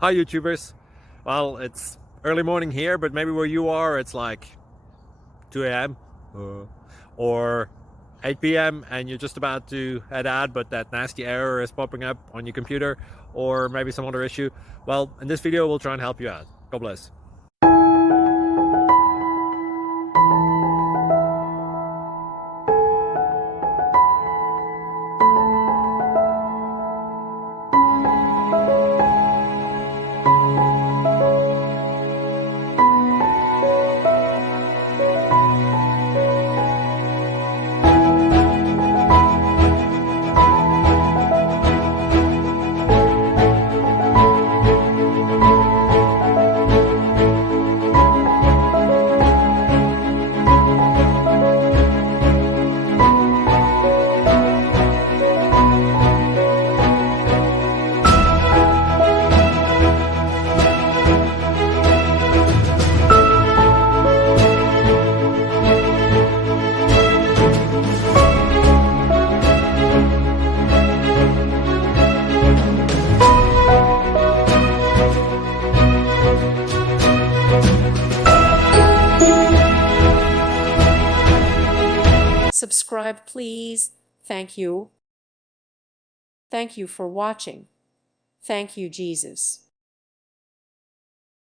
Hi YouTubers. Well, it's early morning here, but maybe where you are it's like 2 a.m. Or 8 p.m. and you're just about to head out, but that nasty error is popping up on your computer, or maybe some other issue. Well, in this video we'll try and help you out. God bless. Subscribe, please. Thank you. Thank you for watching. Thank you, Jesus.